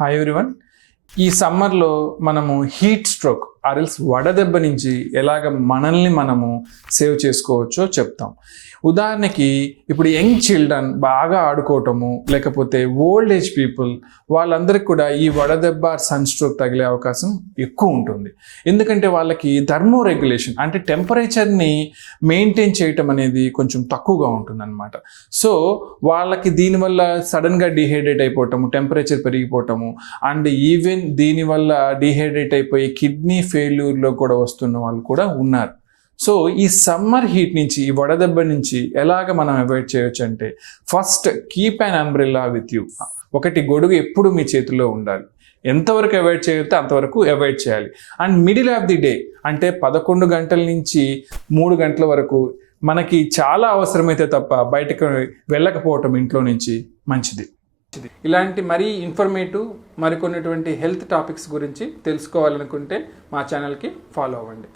Hi everyone. ఈ సమ్మర్లో మనము హీట్ స్ట్రోక్ ఆర్ఎల్స్ వడదెబ్బ నుంచి ఎలాగ మనల్ని మనము సేవ్ చేసుకోవచ్చో చెప్తాం. ఉదాహరణకి ఇప్పుడు యంగ్ చిల్డ్రన్ బాగా ఆడుకోవటము, లేకపోతే ఓల్డ్ ఏజ్ పీపుల్ వాళ్ళందరికీ కూడా ఈ వడదెబ్బ సన్ స్ట్రోక్ తగిలే అవకాశం ఎక్కువ ఉంటుంది. ఎందుకంటే వాళ్ళకి థర్మో రెగ్యులేషన్ అంటే టెంపరేచర్ని మెయింటైన్ చేయటం అనేది కొంచెం తక్కువగా ఉంటుందన్నమాట. సో వాళ్ళకి దీనివల్ల సడన్గా డిహైడ్రేట్ అయిపోవటము, టెంపరేచర్ పెరిగిపోవటము, అండ్ ఈవెన్ దీనివల్ల డిహైడ్రేట్ అయిపోయి కిడ్నీ ఫెయిల్యూర్లో కూడా వస్తున్న వాళ్ళు కూడా ఉన్నారు. సో ఈ సమ్మర్ హీట్ నుంచి, ఈ వడదెబ్బ నుంచి ఎలాగ మనం అవాయిడ్ చేయొచ్చు అంటే, first keep an umbrella with you. ఒకటి గొడుగు ఎప్పుడు మీ చేతిలో ఉండాలి. ఎంతవరకు అవాయిడ్ చేయొస్తే అంతవరకు అవాయిడ్ చేయాలి. And middle of the day అంటే 11 గంటల నుంచి 3 గంటల వరకు మనకి చాలా అవసరమైతే తప్ప బయటకు వెళ్ళకపోవటం ఇంట్లో నుంచి మంచిది. ఇలాంటి మరీ ఇన్ఫర్మేటివ్ మరికొన్నిటువంటి హెల్త్ టాపిక్స్ గురించి తెలుసుకోవాలనుకుంటే మా ఛానల్కి ఫాలో అవ్వండి.